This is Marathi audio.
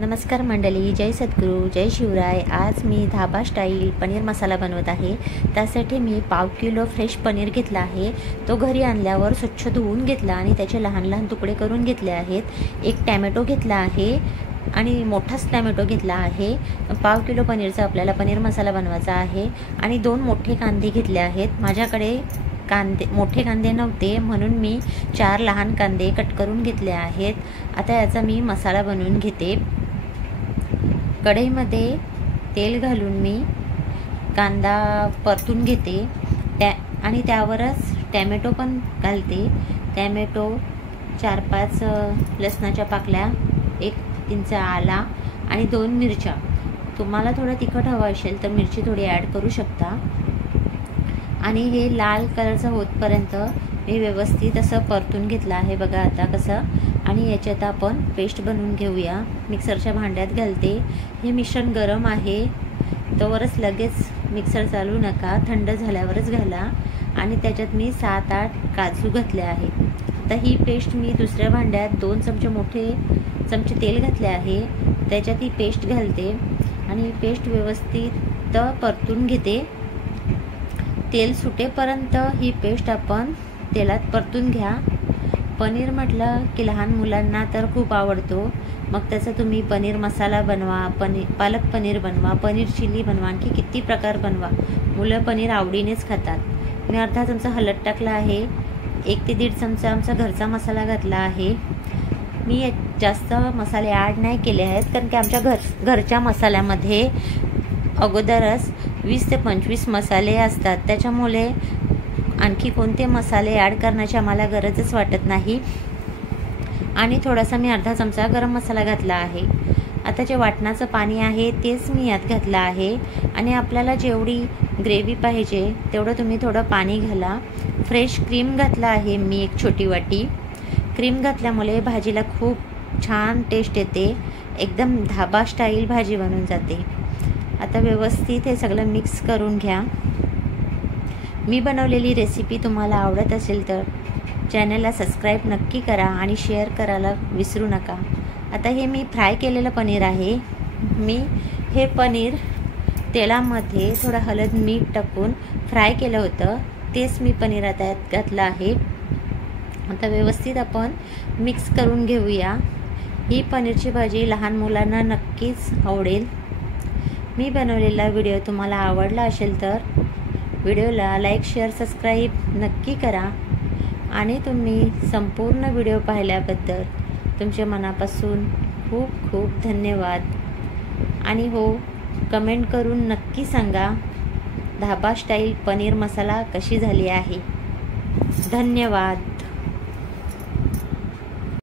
नमस्कार मंडळी, जय सद्गुरू, जय शिवराय। आज मी धाबा स्टाईल पनीर मसाला बनवत आहे। त्यासाठी मी 1/2 किलो फ्रेश पनीर घेतला आहे। तो घरी आणल्यावर स्वच्छ धुवून घेतला आणि त्याचे लहान लहान तुकडे करून घेतले आहेत। एक टोमॅटो घेतला आहे आणि मोठाच टोमॅटो घेतला आहे। 1/2 किलो पनीरचा आपल्याला पनीर मसाला बनवायचा आहे आणि 2 मोठे कांदे घेतले आहेत। माझ्याकडे मोठे कांदे नव्हते म्हणून मी 4 लहान कांदे कट करून घेतले आहेत। आता याचा मी मसाला बनवून घेते। कढईमध्ये तेल घालून मी कांदा परतून घेते आणि त्यावरच टोमॅटो पण घालते। टोमॅटो 4-5 लसणाच्या पाकळ्या, 1 इंच आला आणि 2 मिरच्या। तुम्हाला थोडं तिखट हवं असेल तर मिरची थोडी ॲड करू शकता। आणि हे लाल कलरचं होतपर्यंत मी व्यवस्थित असं परतून घेतलं आहे। बघा आता कसं। आणि याच्यात आपण पेस्ट बनवून घेऊया। मिक्सरच्या भांड्यात घालते। हे मिश्रण गरम आहे तोवरच लगेच मिक्सर चालू नका, थंड झाल्यावरच घाला। आणि त्याच्यात मी 7-8 काजू घातले आहे। आता ही पेस्ट मी दुसऱ्या भांड्यात 2 मोठे चमचे तेल घातले आहे, त्याच्यात ही पेस्ट घालते आणि पेस्ट व्यवस्थित परतून घेते। तेल सुटेपर्यंत ही पेस्ट आपण तेलात परतून घ्या। पनीर म्हटलं की लहान मुलांना तर खूप आवडतो। मग त्याचा तुम्ही पनीर मसाला बनवा, पालक पनीर बनवा, पनीर चिली बनवा, आणखी किती प्रकार बनवा, मुलं पनीर आवडीनेच खातात। मी अर्धा चमचा हळद टाकला आहे, 1 ते 1.5 चमचा आमचा घरचा मसाला घातला आहे। मी जास्त मसाले ॲड नाही केले आहेत कारण की आमच्या घरच्या मसाल्यामध्ये अगोदरच 20 ते 25 मसाले असतात, त्याच्यामुळे आणखी कोणते मसाले ॲड करण्याची आम्हाला गरजच वाटत नाही। आणि थोडासा मी अर्धा चमचा गरम मसाला घातला आहे। आता जे वाटणाचं पाणी आहे तेच मी यात घातलं आहे आणि आपल्याला जेवढी ग्रेव्ही पाहिजे तेवढं तुम्ही थोडं पाणी घाला। फ्रेश क्रीम घातला आहे मी 1 छोटी वाटी। क्रीम घातल्यामुळे भाजीला खूप छान टेस्ट येते, एकदम धाबा स्टाईल भाजी बनून जाते। आता व्यवस्थित हे सगळं मिक्स करून घ्या। मी बनवलेली रेसिपी तुम्हाला आवडत असेल तर चॅनलला सबस्क्राईब नक्की करा आणि शेअर करायला विसरू नका। आता हे मी फ्राय केलेलं पनीर आहे। मी हे पनीर तेलामध्ये थोडं हळद मीठ टाकून फ्राय केलं होतं, तेच मी पनीर आता यात घातलं आहे। आता व्यवस्थित आपण मिक्स करून घेऊया। ही पनीरची भाजी लहान मुलांना नक्कीच आवडेल। मी बनवलेला व्हिडिओ तुम्हाला आवडला असेल तर व्हिडिओला लाईक, शेअर, सबस्क्राईब नक्की करा। आणि तुम्ही संपूर्ण व्हिडिओ पाहिल्याबद्दल तुमचे मनापासून खूप खूप धन्यवाद। आणि हो, कमेंट करून नक्की सांगा धाबा स्टाईल पनीर मसाला कशी झाली आहे। धन्यवाद।